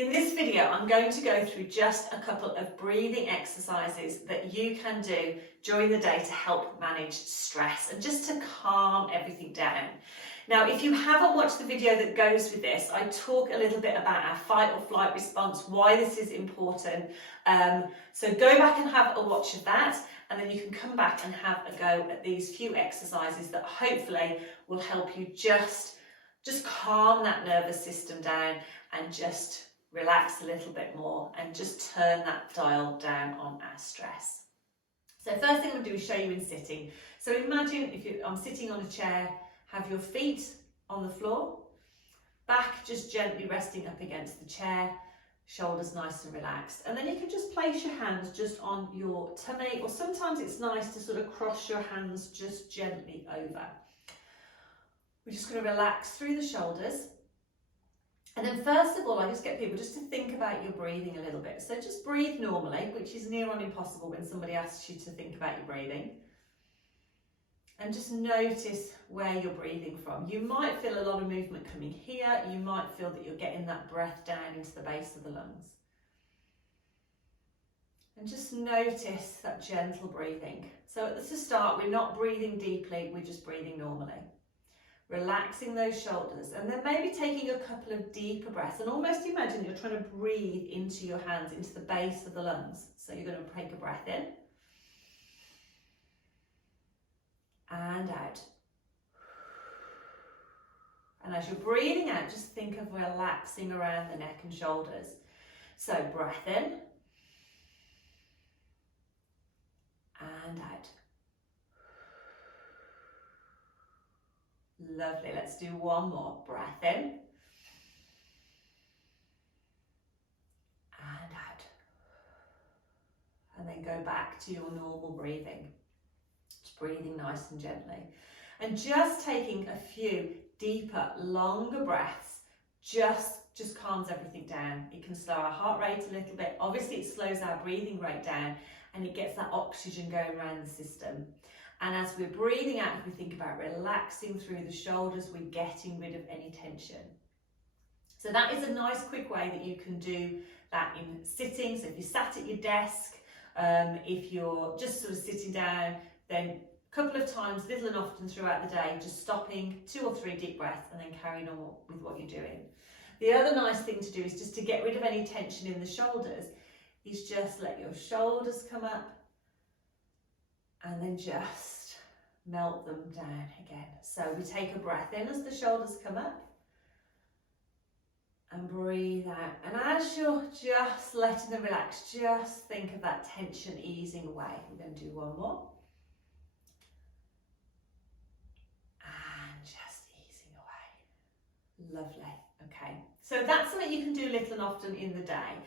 In this video, I'm going to go through just a couple of breathing exercises that you can do during the day to help manage stress and just to calm everything down. Now, if you haven't watched the video that goes with this, I talk a little bit about our fight or flight response, why this is important. So go back and have a watch of that, and then you can come back and have a go at these few exercises that hopefully will help you just calm that nervous system down and just relax a little bit more and just turn that dial down on our stress. So first thing I'm going to do is show you in sitting. So imagine I'm sitting on a chair, have your feet on the floor, back just gently resting up against the chair, shoulders nice and relaxed. And then you can just place your hands just on your tummy, or sometimes it's nice to sort of cross your hands just gently over. We're just going to relax through the shoulders. And then first of all, I just get people just to think about your breathing a little bit. So just breathe normally, which is near on impossible when somebody asks you to think about your breathing. And just notice where you're breathing from. You might feel a lot of movement coming here. You might feel that you're getting that breath down into the base of the lungs. And just notice that gentle breathing. So at the start, we're not breathing deeply, we're just breathing normally. Relaxing those shoulders, and then maybe taking a couple of deeper breaths, and almost imagine you're trying to breathe into your hands, into the base of the lungs. So you're going to take a breath in and out. And as you're breathing out, just think of relaxing around the neck and shoulders. So breath in and out. Lovely, let's do one more. Breath in and out. And then go back to your normal breathing. Just breathing nice and gently. And just taking a few deeper, longer breaths just calms everything down. It can slow our heart rate a little bit. Obviously, it slows our breathing rate down and it gets that oxygen going around the system. And as we're breathing out, we think about relaxing through the shoulders, we're getting rid of any tension. So that is a nice quick way that you can do that in sitting. So if you're sat at your desk, if you're just sort of sitting down, then a couple of times, little and often throughout the day, just stopping, 2 or 3 deep breaths and then carrying on with what you're doing. The other nice thing to do is just to get rid of any tension in the shoulders, is just let your shoulders come up and then just melt them down again. So we take a breath in as the shoulders come up and breathe out. And as you're just letting them relax, just think of that tension easing away. We're going to do one more. And just easing away. Lovely. Okay. So that's something you can do little and often in the day.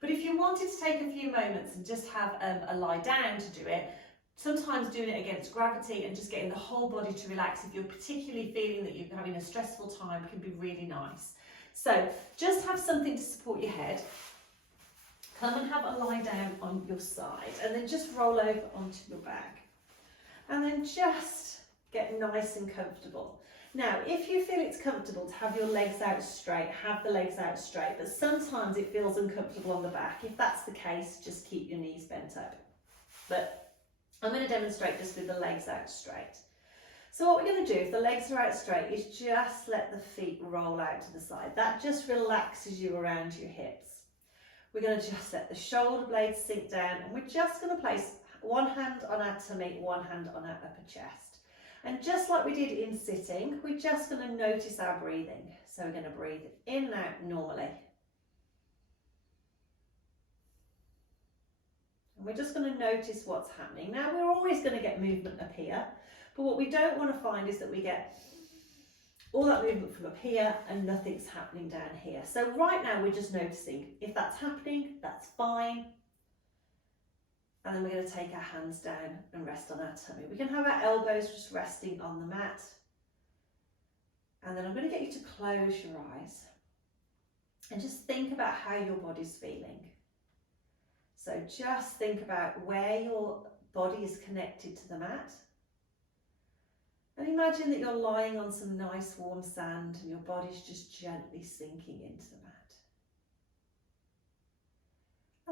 But if you wanted to take a few moments and just have a lie down to do it, sometimes doing it against gravity and just getting the whole body to relax, if you're particularly feeling that you're having a stressful time, can be really nice. So just have something to support your head. Come and have a lie down on your side and then just roll over onto your back. And then just get nice and comfortable. Now, if you feel it's comfortable to have your legs out straight, have the legs out straight, but sometimes it feels uncomfortable on the back. If that's the case, just keep your knees bent up. But I'm going to demonstrate this with the legs out straight. So what we're going to do, if the legs are out straight, is just let the feet roll out to the side. That just relaxes you around your hips. We're going to just let the shoulder blades sink down, and we're just going to place one hand on our tummy, one hand on our upper chest. And just like we did in sitting, we're just going to notice our breathing. So we're going to breathe in and out normally. And we're just going to notice what's happening. Now, we're always going to get movement up here, but what we don't want to find is that we get all that movement from up here and nothing's happening down here. So right now we're just noticing. If that's happening, that's fine. And then we're going to take our hands down and rest on our tummy. We can have our elbows just resting on the mat. And then I'm going to get you to close your eyes and just think about how your body's feeling. So just think about where your body is connected to the mat. And imagine that you're lying on some nice warm sand and your body's just gently sinking into the mat.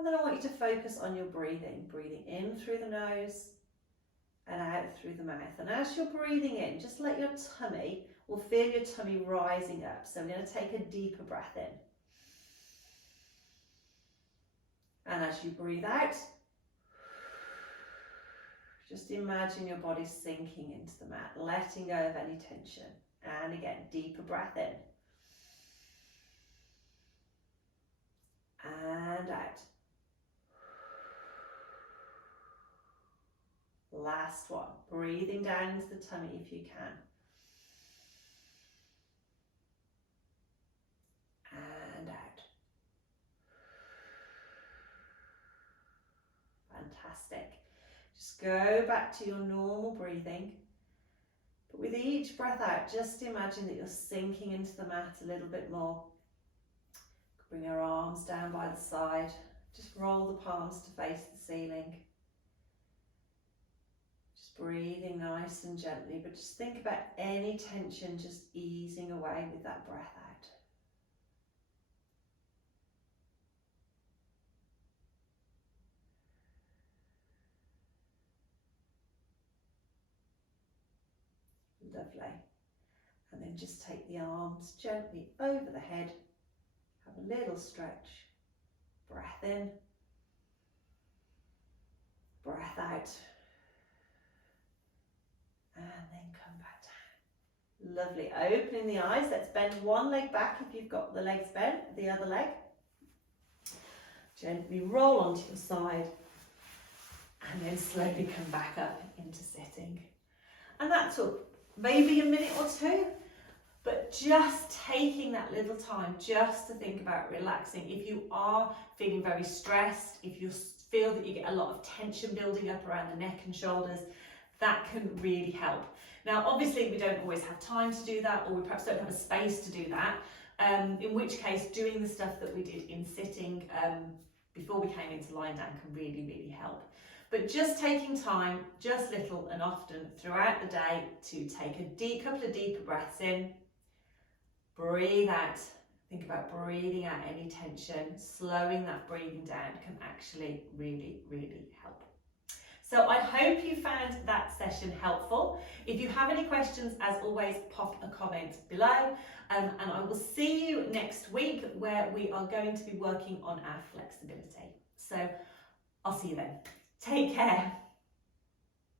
And then I want you to focus on your breathing. Breathing in through the nose and out through the mouth. And as you're breathing in, just let your tummy, or feel your tummy rising up. So I'm going to take a deeper breath in. And as you breathe out, just imagine your body sinking into the mat, letting go of any tension. And again, deeper breath in. And out. Last one. Breathing down into the tummy if you can. And out. Fantastic. Just go back to your normal breathing. But with each breath out, just imagine that you're sinking into the mat a little bit more. Bring your arms down by the side. Just roll the palms to face the ceiling. Just breathing nice and gently, but just think about any tension just easing away with that breath out. Lovely. And then just take the arms gently over the head. Have a little stretch. Breath in. Breath out. And then come back down. Lovely. Opening the eyes. Let's bend one leg back if you've got the legs bent. The other leg. Gently roll onto your side. And then slowly come back up into sitting. And that took maybe a minute or two. But just taking that little time just to think about relaxing. If you are feeling very stressed, if you feel that you get a lot of tension building up around the neck and shoulders, that can really help. Now, obviously, we don't always have time to do that, or we perhaps don't have a space to do that, in which case doing the stuff that we did in sitting before we came into lying down can really, really help. But just taking time, just little and often throughout the day to take a couple of deeper breaths in, breathe out. Think about breathing out any tension. Slowing that breathing down can actually really, really help. So I hope you found that session helpful. If you have any questions, as always, pop a comment below. And I will see you next week, where we are going to be working on our flexibility. So I'll see you then. Take care.